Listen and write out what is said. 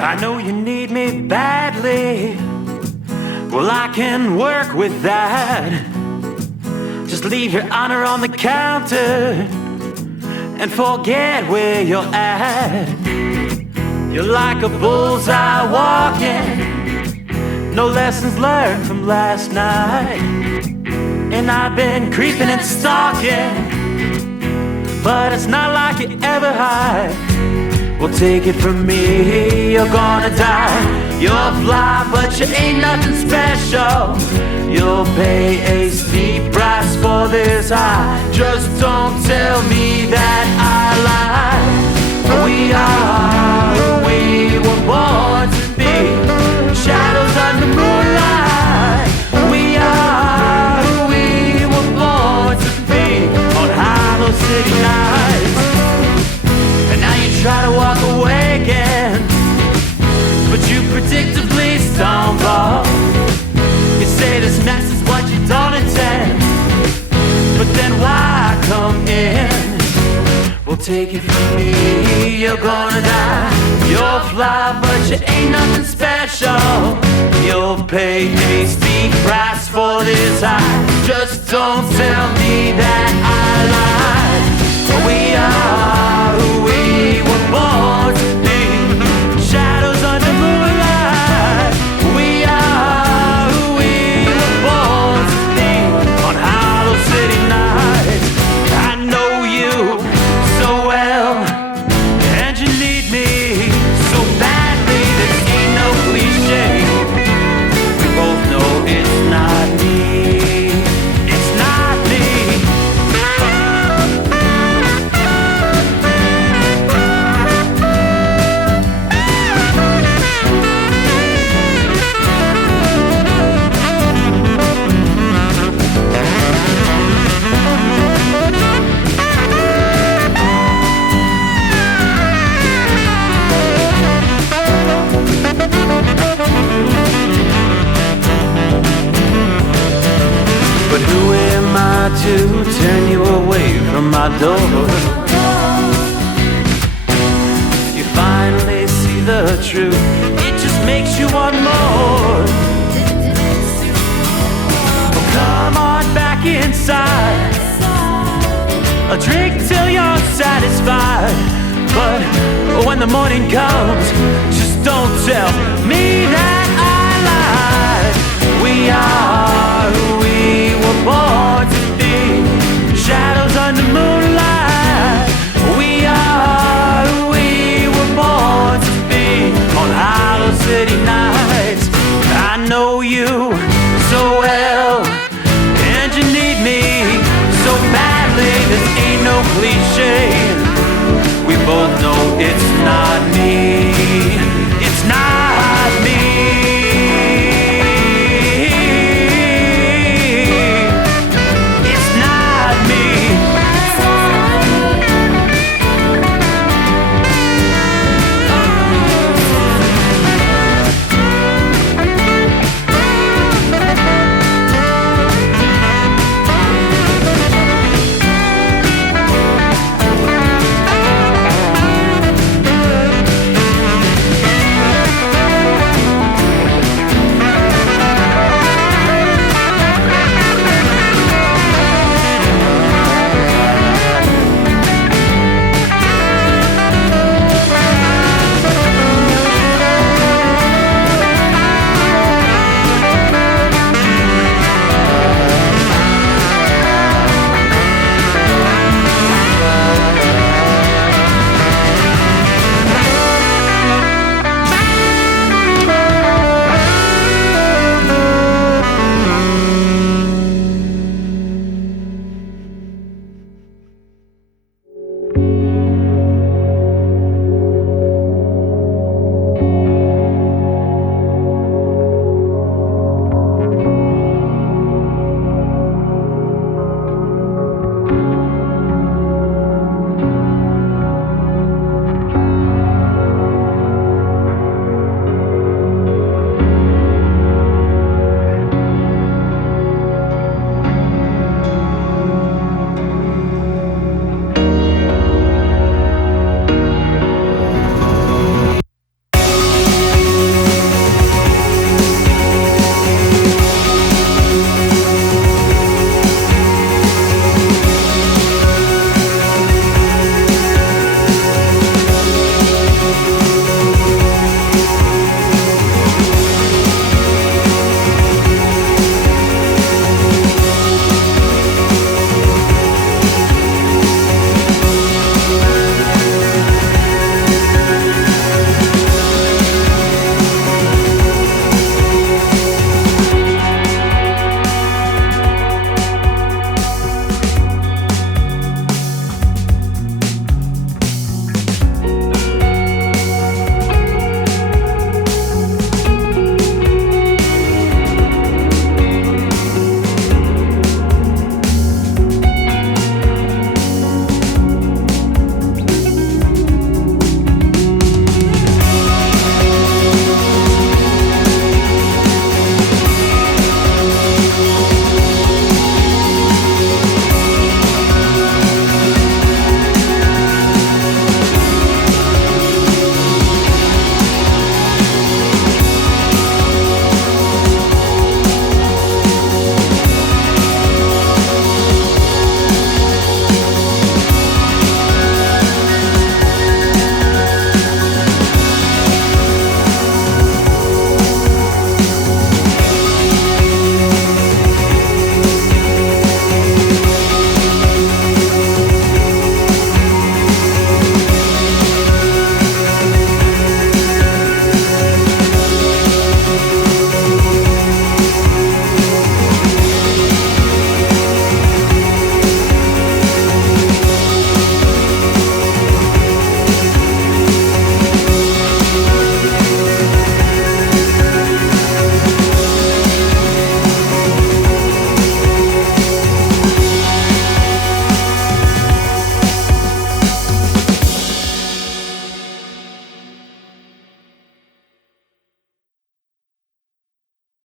I know you need me badly. Well, I can work with that. Just leave your honor on the counter and forget where you're at. You're like a bullseye walking, no lessons learned from last night. And I've been creeping and stalking, but it's not like you ever hide. Well, take it from me, you're gonna die. You're fly, but you ain't nothing special. You'll pay a steep price for this high. Just don't tell me that I lied. We are who we were born to be, shadows under moonlight. We are who we were born to be on hollow city nights. And now you try to walk away again, but you predictably stumble. You say this mess is what you don't intend, but then why come in? Well, take it from me, you're gonna die. You'll fly, but you ain't nothing special. You'll pay a steep price for this high. Just don't tell me that I lied. We are who we were born to be, shadows under moonlight. We are who we were born to be on hollow city nights. I know you so well, and you need me so badly. This ain't no cliche. We both know it's not me. It's not me. But who am I to turn you away from my door? You finally see the truth, it just makes you want more. Oh, come on back inside, a drink till you're satisfied. But when the morning comes, just don't tell me that I lied. We are who we were born to be, shadows under moonlight. We are who we were born to be on hollow city nights. I know you so well, and you need me so badly. This ain't no cliche. We both know it's not me.